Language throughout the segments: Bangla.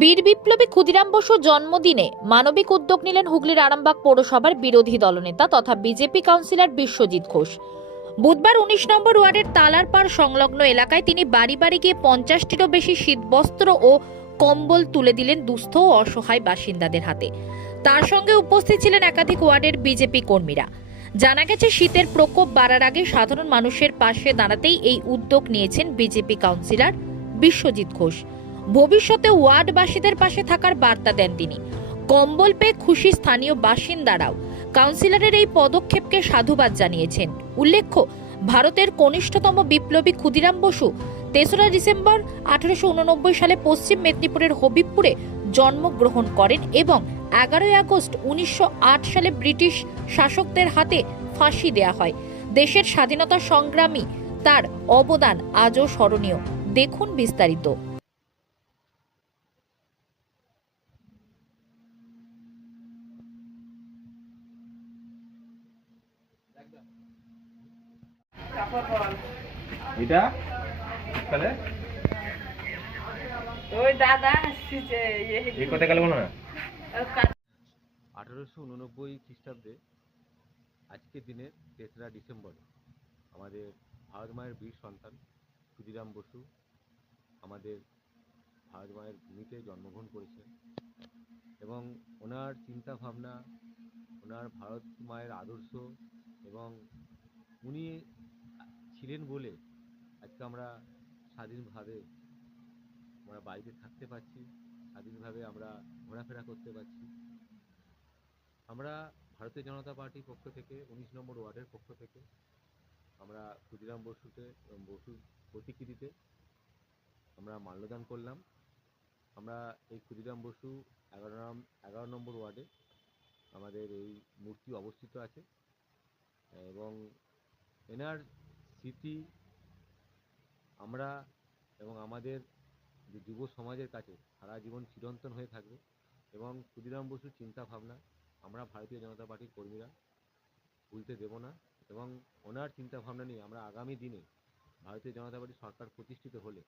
বীর বিপ্লবী ক্ষুদিরাম বসুর জন্মদিনে মানবিক উদ্যোগ নিলেন হুগলির আরামবাগ পৌরসভার বিরোধী দলনেতা তথা বিজেপি কাউন্সিলর বিশ্বজিৎ ঘোষ। বুধবার উনিশ নম্বর ওয়ার্ডের তালারপাড় সংলগ্ন এলাকায় তিনি বাড়ি বাড়ি গিয়ে পঞ্চাশটিরও বেশি শীতবস্ত্র ও কম্বল তুলে দিলেন দুস্থ ও অসহায় বাসিন্দাদের হাতে। তার সঙ্গে উপস্থিত ছিলেন একাধিক ওয়ার্ডের বিজেপি কর্মীরা। জানা গেছে, শীতের প্রকোপ বাড়ার আগে সাধারণ মানুষের পাশে দাঁড়াতেই এই উদ্যোগ নিয়েছেন বিজেপি কাউন্সিলর বিশ্বজিৎ ঘোষ। ভবিষ্যতে ওয়ার্ডবাসীদের পাশে থাকার বার্তা দেন তিনি। কম্বল পেয়ে খুশি স্থানীয় বাসিন্দারাও। কাউন্সিলরের এই পদক্ষেপকে সাধুবাদ জানিয়েছেন। উল্লেখ্য, ভারতের কনিষ্ঠতম বিপ্লবী ক্ষুদিরাম বসু তেসরা ডিসেম্বর আঠারোশো উননব্বই সালে পশ্চিম মেদিনীপুরের হবিবপুরে জন্মগ্রহণ করেন এবং এগারোই আগস্ট উনিশশো আট সালে ব্রিটিশ শাসকদের হাতে ফাঁসি দেয়া হয়। দেশের স্বাধীনতা সংগ্রামী তার অবদান আজও স্মরণীয়। দেখুন বিস্তারিত। এটা? তাহলে ওই দাদা আসছে এই কথা গেল না। আঠারোশো উননব্বই খ্রিস্টাব্দে আজকের দিনের তেসরা ডিসেম্বর আমাদের ভারত মায়ের বীর সন্তান ক্ষুদিরাম বসু আমাদের ভারত মায়ের ভূমিতে জন্মগ্রহণ করেছেন এবং ওনার চিন্তা ভাবনা ওনার ভারত মায়ের আদর্শ এবং উনি ছিলেন বলে আজকে আমরা স্বাধীনভাবে আমরা বাড়িতে থাকতে পারছি, স্বাধীনভাবে আমরা ঘোরাফেরা করতে পারছি। আমরা ভারতীয় জনতা পার্টির পক্ষ থেকে, উনিশ নম্বর ওয়ার্ডের পক্ষ থেকে, আমরা ক্ষুদিরাম এবং বসুর প্রতিকৃতিতে আমরা মাল্যদান করলাম। আমরা এই ক্ষুদিরাম বসু এগারো নাম, এগারো নম্বর ওয়ার্ডে আমাদের এই মূর্তি অবস্থিত আছে। এবং এনার স্মৃতি আমরা এবং আমাদের যে যুব সমাজের কাছে সারা জীবন চিরন্তন হয়ে থাকবে এবং ক্ষুদিরাম বসুর চিন্তা ভাবনা আমরা ভারতীয় জনতা পার্টির কর্মীরা ভুলতে দেব না এবং ওনার চিন্তা ভাবনা নিয়ে আমরা আগামী দিনে ভারতীয় জনতা পার্টি সরকার প্রতিষ্ঠিত হলে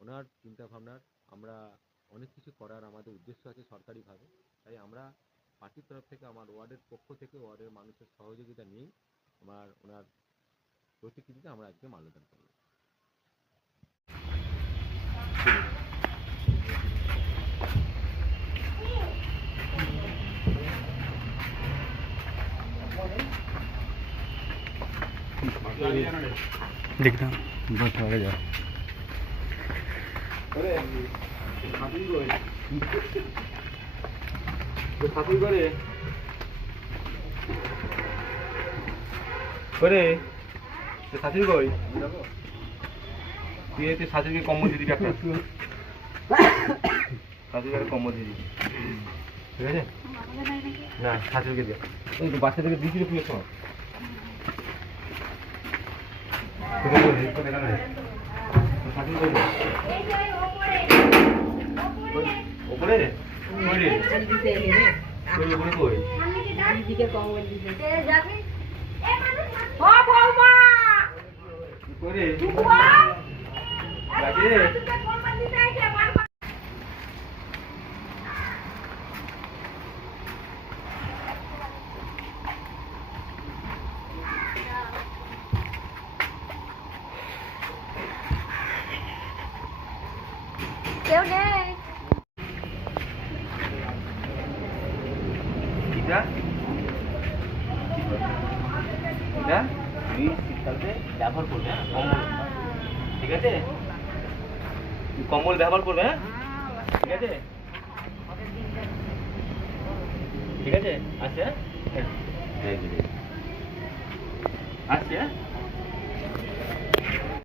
ওনার চিন্তা ভাবনার আমরা অনেক কিছু করার আমাদের উদ্দেশ্য আছে সরকারিভাবে। তাই আমরা পার্টির তরফ থেকে, আমার ওয়ার্ডের পক্ষ থেকে, ওয়ার্ডের মানুষের সহযোগিতা নিয়েই আমার ওনার প্রতিকৃতিতে আমরা আজকে মাল্যদান করব। যাও। ঠাকুর করে। করে শাশুড়ি কই? তুই এতে শাশুড়িকে কম্বল দিয়ে দিবি একটা। শাশুড়িকে কম্বল দিয়ে দিবি? ঠিক আছে? না শাশুড়িকে দিয়ে ওই তো বাচ্চাদেরকে দিয়েছিল পুজোর সময়। রে? ওপরে রে? ওপরে কই? দিদিকে কম্বল দিতে। কই রে? ডাকে রে? কেউ শীতকালতে ব্যবহার করবে হ্যাঁ? কম্বল। ঠিক আছে? কম্বল ব্যবহার করবে হ্যাঁ? ঠিক আছে? ঠিক আছে? আচ্ছা আসছে হ্যাঁ?